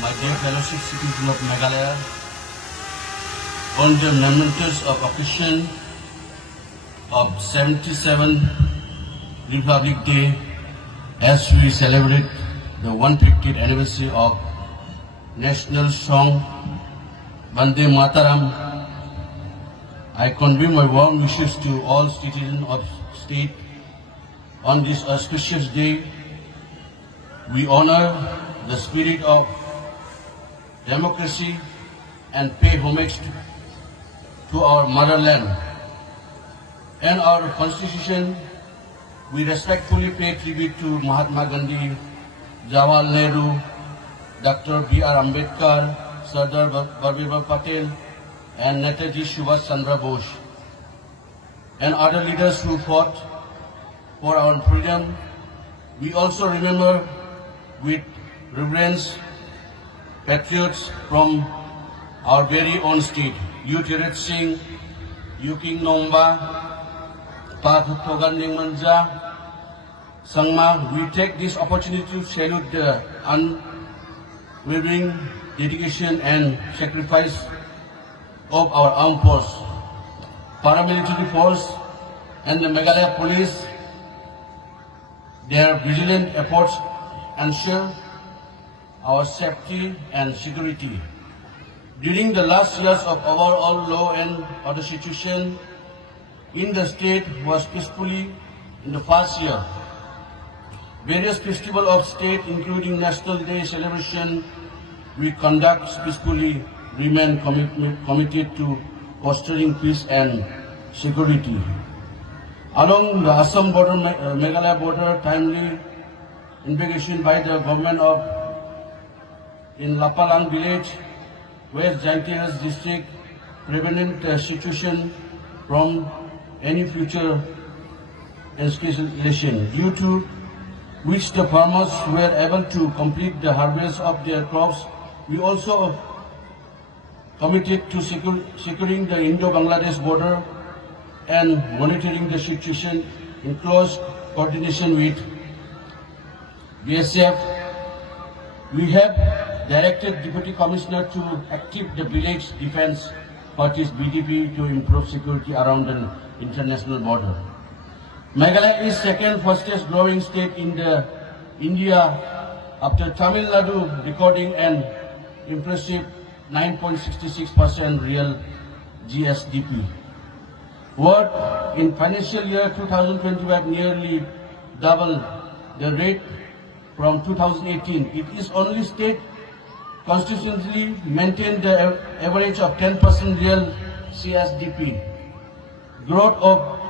my dear fellowship citizens of Meghalaya, on the momentous occasion of 77th Republic Day, as we celebrate the 150th anniversary of national song Vande Mataram, I convey my warm wishes to all citizens of state. On this auspicious day, we honor the spirit of democracy and pay homage to our motherland and our constitution. We respectfully pay tribute to Mahatma Gandhi, Jawaharlal Nehru, Dr. B.R. Ambedkar, Sardar Vallabhbhai Patel, and Netaji Subhash Chandra Bose, and other leaders who fought for our freedom. We also remember with reverence patriots from our very own state, U. Tirat Singh, U. King Nomba, Pa Thoganding Manja, Sangma. We take this opportunity to salute the unwavering dedication and sacrifice of our armed force, paramilitary force, and the Meghalaya police. Their vigilant efforts ensure our safety and security. During the last years of overall law and order situation in the state was peacefully in the past year. Various festivals of state, including National Day celebration, we conduct peacefully, remain committed to fostering peace and security. Along the Assam border, Meghalaya border, timely investigation by the government of in Lapalang village, West Jaintia district, prevented the situation from any future escalation, due to which the farmers were able to complete the harvest of their crops. We also committed to securing the Indo-Bangladesh border and monitoring the situation in close coordination with BSF. We have directed Deputy Commissioner to activate the village defense parties BDP to improve security around the international border. Meghalaya is second fastest growing state in India after Tamil Nadu, recording an impressive 9.66% real GSDP. What in financial year 2025 nearly double the rate from 2018. It is only state consistently maintained the average of 10% real CSDP. Growth of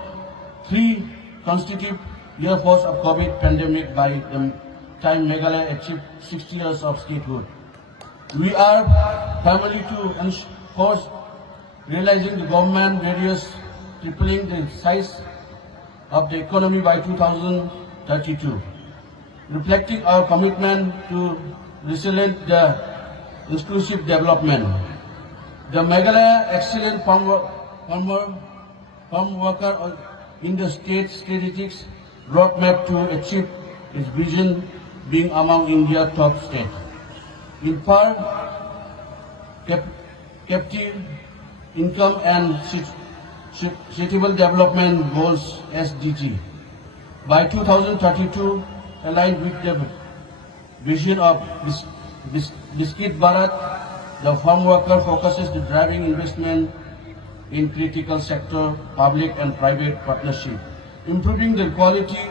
3 consecutive years post of COVID pandemic by the time Meghalaya achieved 60 years of statehood. We are firmly to enforce realizing the government various tripling the size of the economy by 2032, reflecting our commitment to resilient the inclusive development. The Meghalaya excellent farm worker in the state strategic roadmap to achieve its vision being among India's top states. In farm captive income and sustainable development goals SDG. By 2032, aligned with the vision of Viksit Bharat, the farm worker focuses on driving investment in critical sector, public and private partnership, improving the quality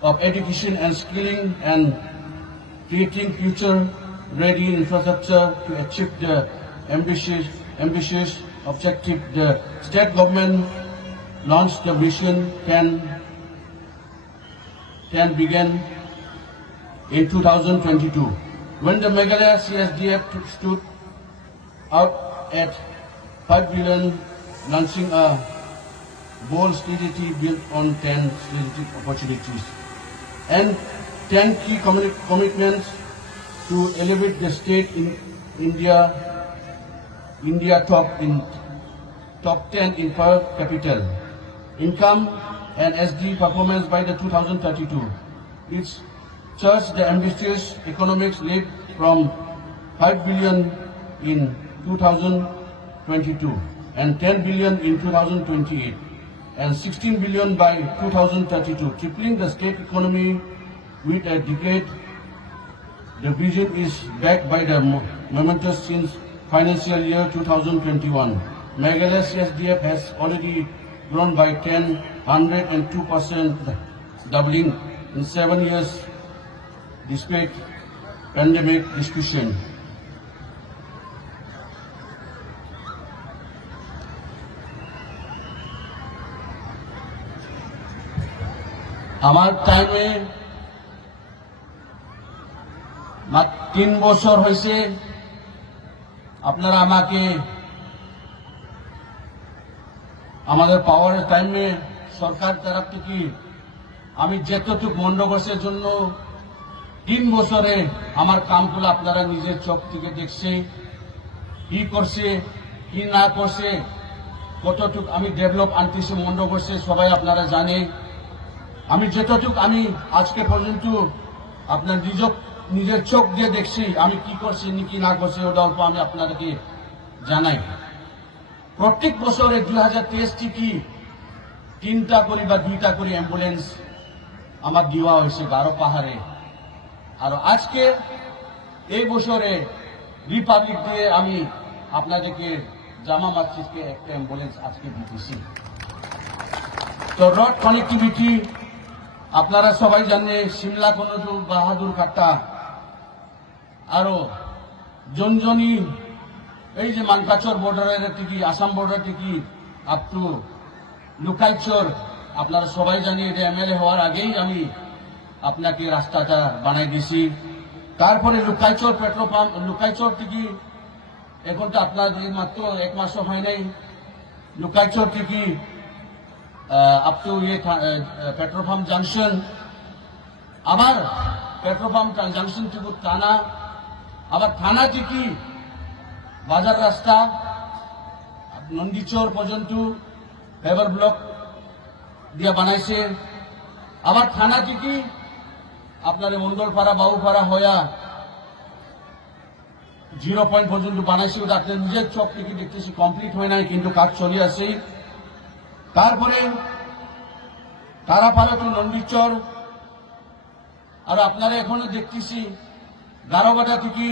of education and skilling, and creating future-ready infrastructure to achieve the ambitious objective. The state government launched the mission can begin in 2022, when the Meghalaya CSDF stood out at 5 billion, launching a bold strategy built on 10 strategic opportunities and 10 key commitments to elevate the state in India top 10 in per capita income and SD performance by the 2032. Its Thus, the ambitious economics leap from 5 billion in 2022 and 10 billion in 2028 and 16 billion by 2032, tripling the state economy with a decade. The vision is backed by the momentous since financial year 2021. Meghalaya's SDF has already grown by 102%, doubling in 7 years despite pandemic disruption. আমার টাইমে 3 বছর হয়েছে আপনারা আমাকে আমাদের পাওয়ারের টাইমে সরকার তরফ থেকে আমি যেতটুকু বন্দোবস্তের জন্য 3 বছরে আমার কামগুলো আপনারা নিজের চোখ থেকে দেখছে, কি করছে কি না করছে, কতটুকু আমি ডেভেলপ আনতেছি বন্দোবস্তে সবাই আপনারা জানে। আমি যেতটুকু আমি আজকে পর্যন্ত আপনার নিজের চোখ দিয়ে দেখছি আমি কি করছি কি না করছি, ওটা অল্প আমি আপনাদেরকে জানাই। প্রত্যেক বছরে 2023 থেকে 3টা করে বা 2টা করে অ্যাম্বুলেন্স আমার দেওয়া হয়েছে গারো পাহাড়ে। আর আজকে এই বছরে রিপাবলিক ডে আমি আপনাদেরকে জামা মসজিদকে একটা অ্যাম্বুলেন্স আজকে দিতেছি। তো রোড কানেক্টিভিটি আপনারা সবাই জানেন, সিমলা কনজুর বাহাদুর কাট্টা আরো জনজনী এই যে মানকাচর বর্ডারের থেকে আসাম বর্ডার থেকে আপ টু লুকাইচর আপনারা সবাই জানি। এটা এমএলএ হওয়ার আগেই আমি আপনাকে রাস্তাটা বানাই দিছি। তারপরে লুকাইচর পেট্রোল পাম্প, লুকাইচর থেকে এখন তো আপনার মাত্র 1 মাসও হয় নাই, লুকাইচর থেকে up to petrol pump junction, আবার পেট্রোল পাম্প জাংশন থেকে থানা, আবার থানা থেকে বাজার রাস্তা নন্দীচর পর্যন্ত ফেভার ব্লক দিয়া বানাইছে। আবার থানা থেকে আপনার মন্ডলপাড়া বাবুপাড়া হয়া 0 পয়েন্ট পর্যন্ত বানাইছে। ওটা আপনার নিজের চোখ থেকে দেখতেছি, কমপ্লিট হয় নাই কিন্তু কাজ চলে আসে। তারপরে তারাপাড়া টু নন্দীচর, আর আপনারা এখনো দেখতেছি গারোবাটা থেকে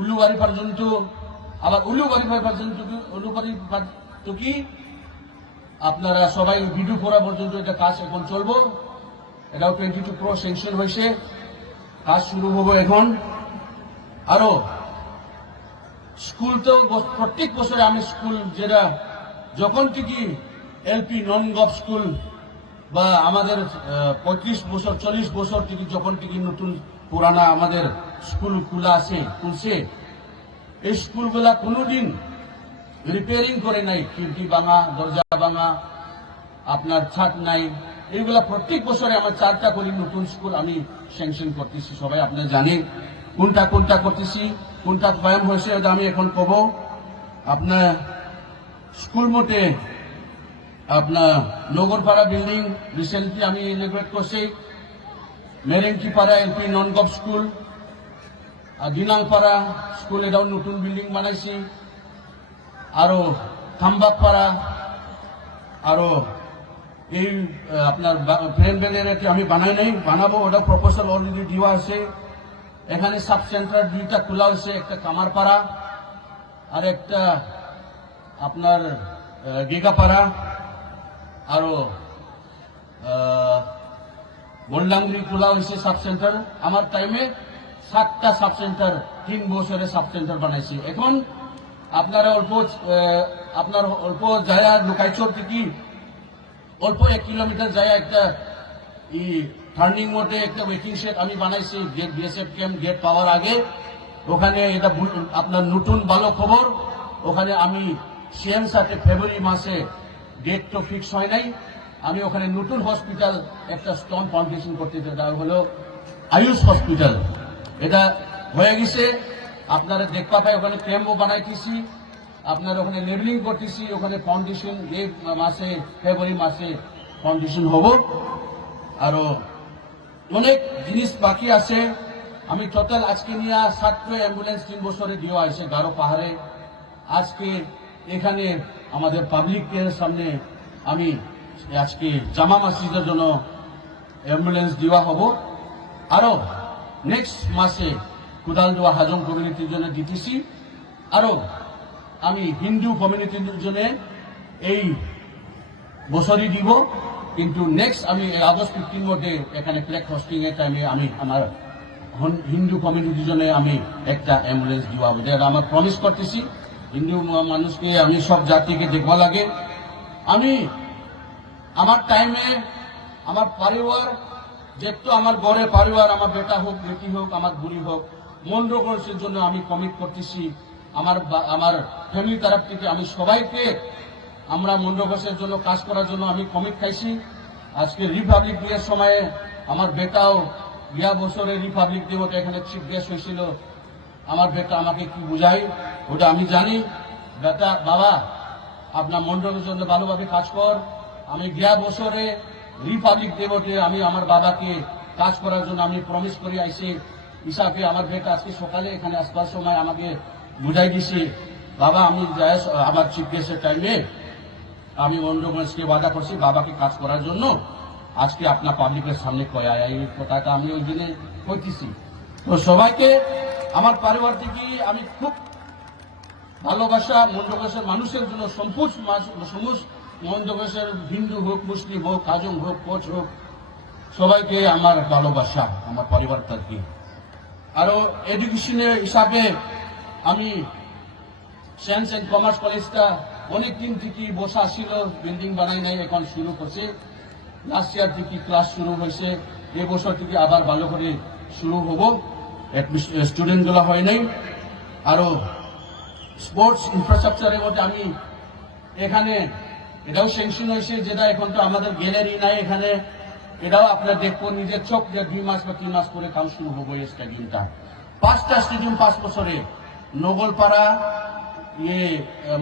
উলুবাড়ি পর্যন্ত, আবার উলুবাড়ি পর্যন্ত কি আপনারা সবাই বিডুপুরা পর্যন্ত এটা কাজ এখন চলবো। এটাও 22 crore স্যাংশন হয়েছে, কাজ শুরু হবো এখন। আরো স্কুল তো প্রত্যেক বছরে আমি স্কুল যেটা যখন থেকে এলপি নন গভ স্কুল বা আমাদের 35 বছর 40 বছর থেকে যখন থেকে নতুন পুরানা আমাদের স্কুল খুলছে, এই স্কুলগুলা কোনোদিন রিপেয়ারিং করে নাই, খিড়কি ভাঙা, দরজা ভাঙা, আপনার ছাদ নাই। এইগুলা প্রত্যেক বছরে আমার 4টা করে নতুন স্কুল আমি স্যাংশন করতেছি। সবাই আপনারা জানেন কোনটা করতেছি, কোনটা কায়েম হয়েছে, এটা আমি এখন কব। আপনার স্কুল মতে আপনার নগরপাড়া বিল্ডিং রিসেন্টলি আমি ইনগ্রেট করছি, মেরেঙ্কিপাড়া এলপি নন গভ স্কুল, দিনাংপাড়া স্কুল এটাও নতুন বিল্ডিং বানাইছি। আরো থাম্বাকপাড়া, আরো এই আপনার ফ্রেন্ড এরিয়াতে আমি বানাই নাই, বানাবো, ওটা প্রপোজাল অলরেডি দেওয়া আছে। এখানে সাব সেন্টার 2টা খোলা হয়েছে, একটা কামারপাড়া আর একটা আপনার গেগাপাড়া, আরো গোলডাঙ্গি খোলা হয়েছে সাব সেন্টার। আমার টাইমে 7টা সাব সেন্টার 3 বছরে সাব সেন্টার বানাইছি। এখন আপনারা অল্প যায় লুকাইচর থেকে অল্প 1 কিলোমিটার যায় একটা টার্নিং মোডে একটা ওয়েটিং শেড আমি বানাইছি, গেট বিএসএফ ক্যাম্প গেট পাওয়ার আগে। ওখানে এটা আপনার নতুন ভালো খবর, ওখানে আমি সিএম সাথে ফেব্রুয়ারি মাসে ডেট তো ফিক্স হয় নাই, আমি ওখানে নতুন হসপিটাল একটা স্টোন ফাউন্ডেশন করতে চাই, এটা হলো আয়ুষ হসপিটাল। এটা হয়ে গেছে, আপনারা দেখতে পাই ওখানে ক্যাম্পও বানাইতেছি, আপনার ওখানে লেবেলিং করতেছি, ওখানে ফাউন্ডেশন এই মাসে ফেব্রুয়ারি মাসে ফাউন্ডেশন হব। আরো অনেক জিনিস বাকি আছে। আমি টোটাল আজকে নিয়ে 7টা অ্যাম্বুলেন্স 3 বছরে দেওয়া হয়েছে গারো পাহাড়ে। আজকে এখানে আমাদের পাবলিকের সামনে আমি আজকে জামা মসজিদের জন্য অ্যাম্বুলেন্স দেওয়া হব। আরো নেক্সট মাসে কুদালদুয়া হাজং কমিউনিটির জন্য দিতেছি। আরো আমি হিন্দু কমিউনিটির জন্য এই বছরই দিব, কিন্তু নেক্সট আমি আগস্ট 15 মধ্যে এখানে ফ্ল্যাগ হোস্টিং এর টাইমে আমি আমার হিন্দু কমিউনিটির জন্য আমি একটা অ্যাম্বুলেন্স দেওয়া হবে। এটা আমার প্রমিস করতেছি। হিন্দু মানুষকে আমি সব জাতিকে দেখবা লাগে। আমি আমার টাইমে আমার পরিবার যেহেতু আমার গড়ে পরিবার, আমার বেটা হোক বেটি হোক আমার বুড়ি হোক, মন্ডগঞ্জের জন্য আমি কমিট করতেছি। আমার ফ্যামিলি তরফ থেকে আমি সবাইকে আমরা মন্ডগঞ্জের জন্য কাজ করার জন্য আমি কমিট খাইছি। আজকে রিপাবলিক ডে এর সময়ে আমার বেটাও গিয়া বছরে রিপাবলিক ডে মতো এখানে চিফ গেস্ট হয়েছিল। আমার বেটা আমাকে কি বুঝাই ওটা আমি জানি। বেটা বাবা আপনার মন্ডলের জন্য ভালোভাবে কাজ কর। আমি গিয়া বছরে রিপাবলিক ডে মতে আমি আমার বাবাকে কাজ করার জন্য আমি প্রমিস করে আইছি হিসাবে আমার বেটা আজকে সকালে এখানে আসবার সময় আমাকে বুঝাই দিছি, বাবা আমি আমার চিফ গেস্টের টাইমে আমি মন্ডগঞ্জকে ওয়াদা করছি বাবাকে কাজ করার জন্য। আজকে আপনার পাবলিকের সামনে কয়া এই কথাটা আমি ওই দিনে কইতেছি। তো সবাইকে আমার পরিবার থেকে আমি খুব ভালোবাসা মন্ডগঞ্জের মানুষের জন্য মন্ডগঞ্জের হিন্দু হোক মুসলিম হোক হাজং হোক কোচ হোক সবাইকে আমার ভালোবাসা আমার পরিবার থেকে। আরো এডুকেশনের হিসাবে আমি সায়েন্স অ্যান্ড কমার্স কলেজটা অনেকদিন থেকে বসা ছিল, বিল্ডিং বানাই নাই, এখন শুরু করছে। লাস্ট ইয়ার থেকে ক্লাস শুরু হয়েছে, এবছর থেকে আবার ভালো করে শুরু হব। স্টুডেন্টগুলো হয় নাই। আরো স্পোর্টস ইনফ্রাস্ট্রাকচারের মধ্যে আমি এখানে এটাও স্যাংশন হয়েছে, যেটা এখন তো আমাদের গ্যালারি নাই এখানে, এটাও আপনার দেখবো নিজের চোখ যে 2 মাস বা 3 মাস করে কাম শুরু হবো। এই স্টেডিয়ামটা 5টা স্টেডিয়াম 5 বছরে নগলপাড়া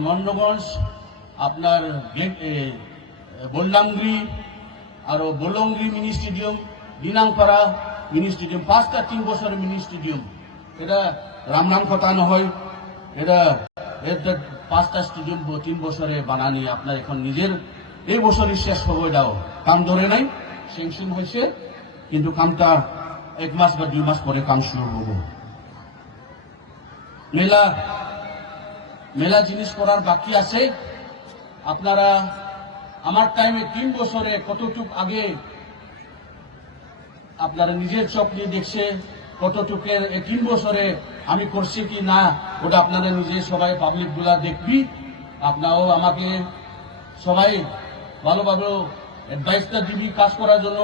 মন্ডগঞ্জ আপনার বল্লাঙ্গি আরো বলঙ্গি মিনি স্টেডিয়াম, দিনাংপাড়া মিনি স্টেডিয়াম, 5টা 3 বছরের মিনি স্টেডিয়াম। এটা রাম কথা নহয়, এটা 5টা স্টেডিয়াম 3 বছরে বানানি আপনার এখন নিজের এই বছরই শেষ হবো। এটাও কাম ধরে নাই, স্যাংশন হয়েছে, কিন্তু কামটা 1 মাস বা 2 মাস পরে কাম শুরু হবো। মেলা জিনিস করার বাকি আছে। আপনারা আমার টাইমে 3 বছরে কতটুক আগে আপনারা নিজের চোখ দিয়ে দেখছে, কতটুকের 3 বছরে আমি করছি কি না ওটা আপনারা নিজে সবাই পাবলিক গুলা দেখবি। আপনারাও আমাকে সবাই ভালোভাবে অ্যাডভাইসটা দিবি কাজ করার জন্য।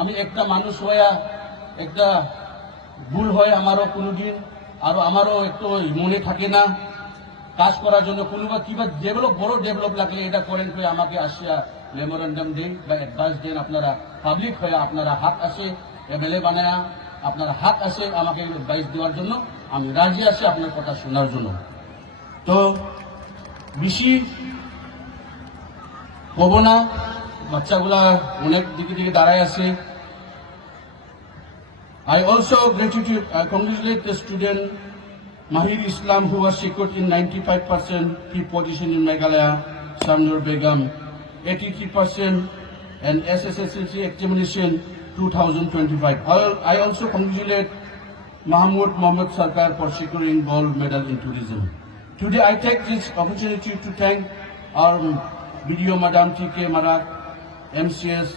আমি একটা মানুষ হয়ে একটা ভুল হয় আমারও কোনোদিন, আর আমারও একটু মনে থাকে না কাজ করার জন্য কোনোবা কিবা বড় ডেভেলপ লাগলে এটা করেন করে আমাকে আসিয়া মেমোরেন্ডাম দেন বা অ্যাডভাইস দেন। আপনারা পাবলিক হয়ে আপনারা হাত আসে এমএলএ বানায়া আপনারা হাত আসে আমাকে অ্যাডভাইস দেওয়ার জন্য, আমি রাজি আছি আপনার কথা শোনার জন্য। তো বেশি কব না, বাচ্চাগুলা অনেক দিকে দাঁড়ায় আছে। I also congratulate the student Mahir Islam, who was secured in 95% key position in Meghalaya, Shamnur Begum 83%, and SSSLC examination 2025. I also congratulate Mahmoud Mohammad Sarkar for securing gold medal in tourism. Today I take this opportunity to thank our video Madam T.K. Marak, MCS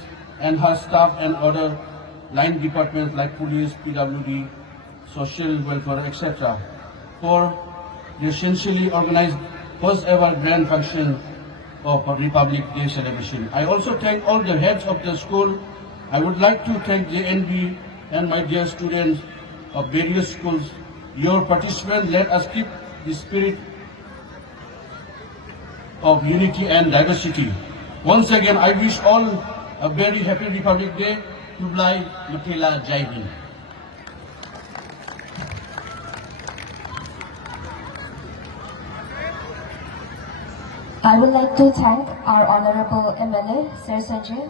and her staff and other line departments like police, PWD, social welfare, etc. for the essentially organized first ever grand function of Republic Day celebration. I also thank all the heads of the school. I would like to thank JNB and my dear students of various schools. Your participation let us keep the spirit of unity and diversity. Once again, I wish all a very happy Republic Day. Tublai Mathila Jai Hind. I would like to thank our Honorable MLA, Sir Sanjay,